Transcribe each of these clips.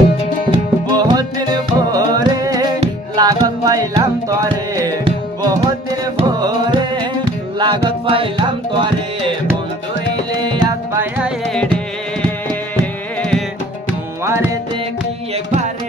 बहुत दिन भोरे लागत पाइलाम तोरे बहुत दिन भोरे लागत पाइलाम तोरे बंधु एले याद पाया रे तुम्हारे देखी एक बार रे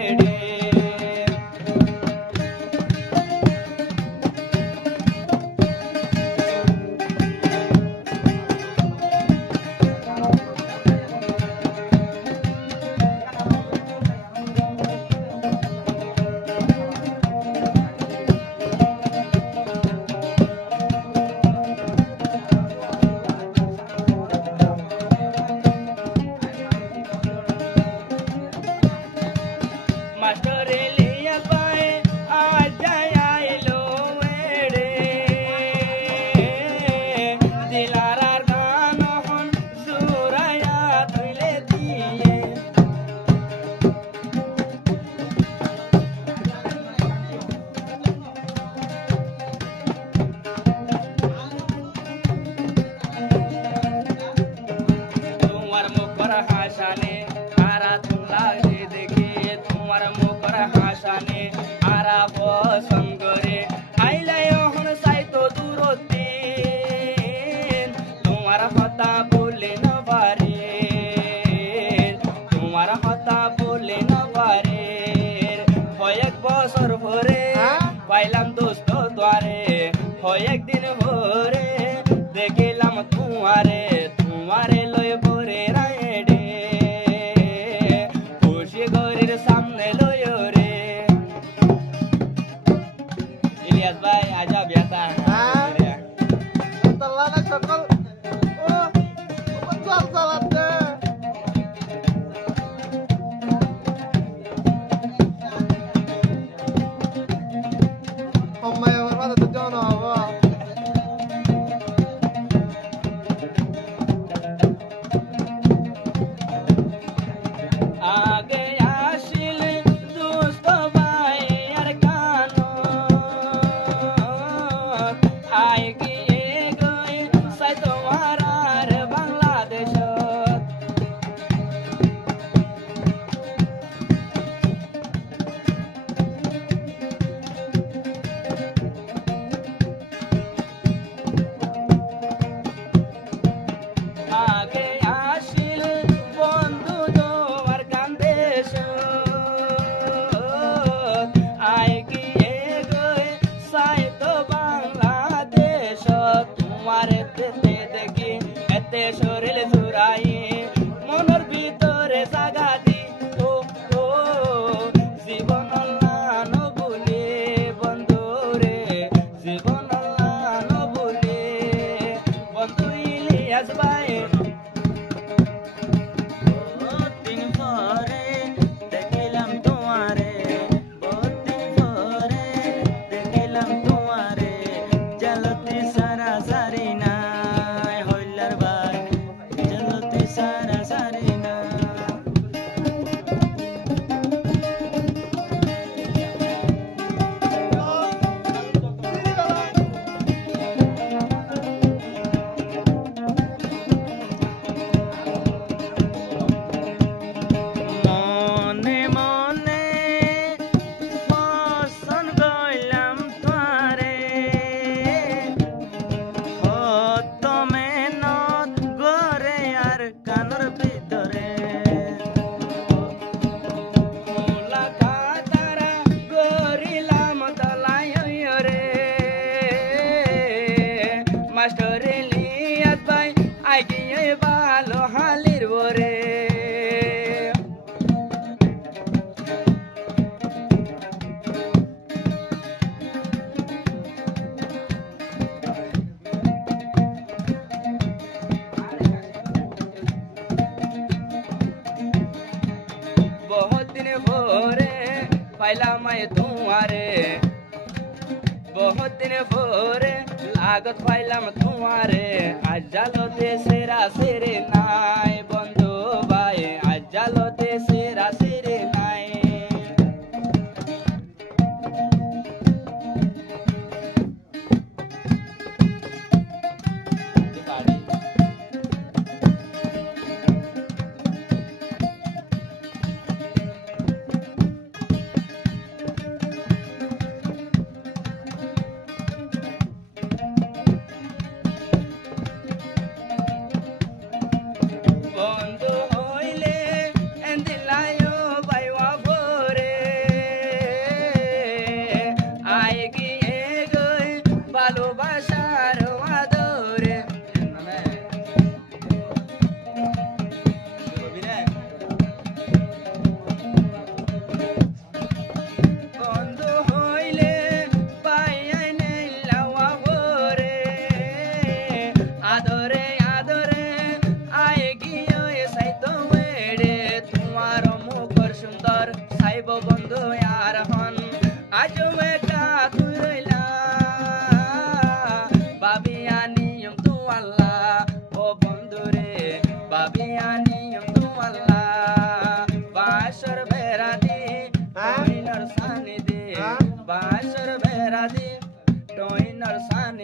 পাইলাম দোস্ত তোরে হয় একদিন ভোরে দেখিলাম তোমারে লয় ভরে রায়ডে খুশি ঘরের সামনে লয় রে ইলিয়াস ভাই আজা বেতা তাল্লানা সকল ও চল চলাতে শরীর জুড়াই মনের ভিতরে জাগা দি ও ও জীবন ন বলে বন্ধু রে জীবন ন বলে বন্ধু ইলিয়াস ভাই বহুত দিন পরে দেখিলাম তোমারে বহুত দিন পরে দেখিলাম তোমারে জলতি সারা সারি না মাস্টার ইলিয়াস ভাই আইগিয়ে ভালো হালির বরে बहुत दिन भोरे पाइलाम तुम्हारे बहुत दिन भोरे लागत पाइलाम तुम्हारे आज जालोते सेरा सेरे नाय बंधु भाई आज जालोते सेरा सेरे नाय আইব বন্ধু আর হন আজ একা তুই রইলা বাবিয়া নিয়ম তু আল্লাহ ও বন্ধু রে বাবিয়া নিয়ম তু আল্লাহ বাসর বেড়া দি টইনর সানি দি বাসর বেড়া দি টইনর সানি